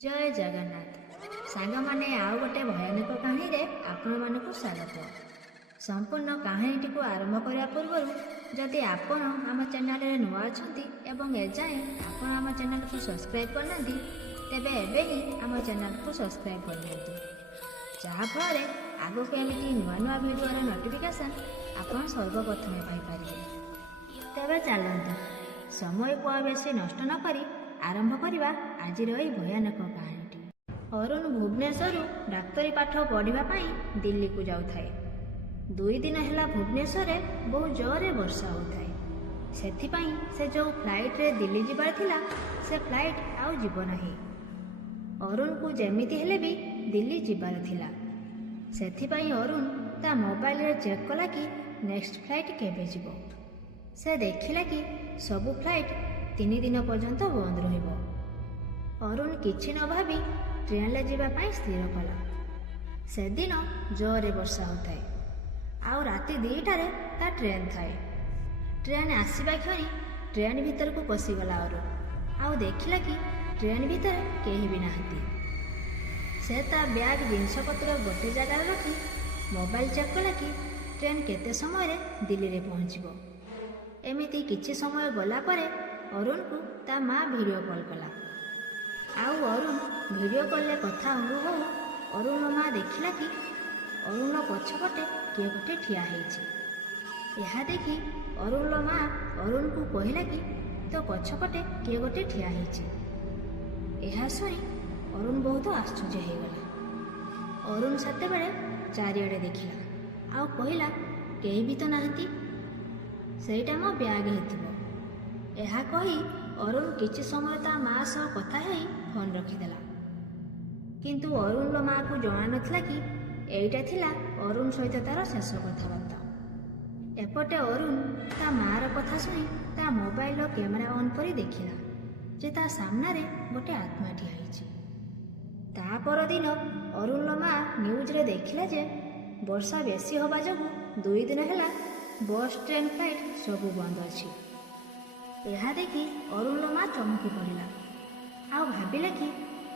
जय जगन्नाथ सांग माने आउ गोटे भयानक कहानी रे आपण मानकु स्वागत। संपूर्ण कहानी को आरंभ करने पूर्व जदि आपण आम चैनल रे नुआ अछंती एवं एजाए आपण आम चैनल को सब्सक्राइब करना तेबे एबे ही आम चैनल को सब्सक्राइब कर दियंतु जहाँफल आगो को एमती नुआ नुआ भिडियो नोटिफिकेशन आपण सर्वप्रथमे पाई परिबे। तेबे चलंतु समय को बेसी नष्ट न करी आरंभ करवा आज भयानक कहानी। अरुण भुवनेश्वर डाक्तरी पाठ पढ़ापी दिल्ली को जाऊए। 2 दिन है भुवनेश्वर बहुत जोरे वर्षा होता है से जो फ्लाइट रे दिल्ली जीवार थिला से फ्लाइट आउ जीव नहीं। अरुण को जेमिति हेले भी दिल्ली जीवार थिला सेथिपाई अरुण ता मोबाइल रे चेक कला कि नेक्स्ट फ्लाइट केबे जीवो। से देखिला कि सबु फ्लाइट 3 दिन पर्यंत बंद रहिबो। अरुण किछि न भाबी ट्रेन ले जीवा पाई स्थिर कला। से दिन जोरे वर्षा होताए आउ राति 2टारे ता ट्रेन थाए। ट्रेन आसीबा क्षणी ट्रेन भीतर को पशिगला अरुण आउ देखिला कि ट्रेन भीतर केही भी नाहंती। से ता बैग जिनसपत्र गोटे जगह रखी मोबाइल चेक कला कि ट्रेन केते समय रे दिल्ली रे पहुँचबो। एमिति किछि समय गला परे अरुण को ता माँ वीडियो कॉल कला। आउ अरुण वीडियो कॉल ले कथा हो अरुण माँ देखिला कि अरुण पछपटे किए गोटे ठिया हेछि। यह देखि अरुण माँ अरुण को कहला कि तो पछपटे किए गोटे ठिया हेछि। यह सुनी अरुण बहुत आश्चर्य हो गला। अरुण सेते बेले चारिआडे देखिला आउ कहला केही भी तो नाहंती सेटा मो ब्याग हेथिबो। यह कही अरुण किछि समय ता माँ सह कथा है फोन रखिदेला। किंतु अरुण माँ को जना नथिला कि एइटा थिला अरुण सहित तार शेष कथबार्ता। एपटे अरुण ता माँ र कथा सुनी ता मोबाइल कैमेरा ऑन करी देखिला जे ता सामना रे गोटे आत्मा ठिया हेछि। ता पर दिन अरुण माँ न्यूज रे देखिला जे वर्षा बेसी होबा जगु 2 दिन हैला बस ट्रेन फ्लाइट सबु बंद अछि। यह देखि अरुण माँ चमकी पड़ा आउ भाविले कि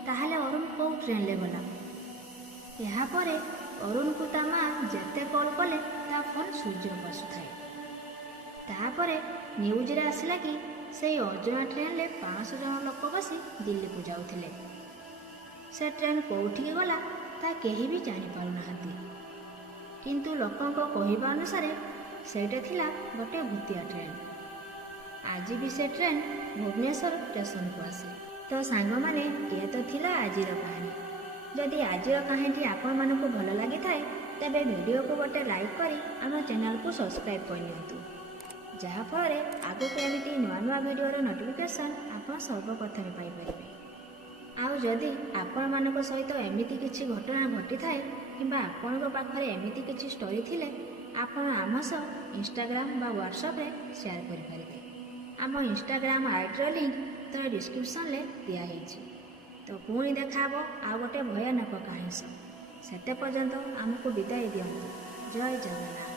ताहले अरुण कौ ट्रेन ले गला। यह परे अरुण को ता माँ जेते कॉल कले ता फोन स्विच ऑफ आसुथाए। तापरे न्यूज रे आसिला कि से अजଣା ट्रेन ले 500 जन लोक बसी दिल्ली को जाउथिले। से ट्रेन कौठी गला ता केही भी जानि पारु नाहंती। किंतु लोकन को कहिबा अनुसार सेटा थिला गोटे भूतिया ट्रेन। आज भी से ट्रेन भुवनेश्वर स्टेशन को आसे। तो सांग माने ये तो थिला आजिर कहानी। जदि आजिर कहानी आपण मानकु भल लगी थाए तेबे वीडियो को गोटे लाइक करी आम चैनल को सब्सक्राइब कर लियंतु जहाँफल आगो को एमती नुआ नुआ वीडियो नोटिफिकेशन आप सर्वप्रथमे पाई परिबे। आउ जदि आपण मानक सहित एमिति किछि घटना घटी थाए किंबा आपणक पाखरे एमिति किछि स्टोरी थिले आपण आम सह इंस्टाग्राम बा व्हाट्सएप रे शेयर करि परिबे। आम इंस्टाग्राम आईडी लिंक तो डिस्क्रिप्शन ले दिया हेछि। तो पुणी देखाबो आ गोटे भयानक कहानी। सेते पर्यंत आमको विदाई दियंतु। जय जगन्नाथ।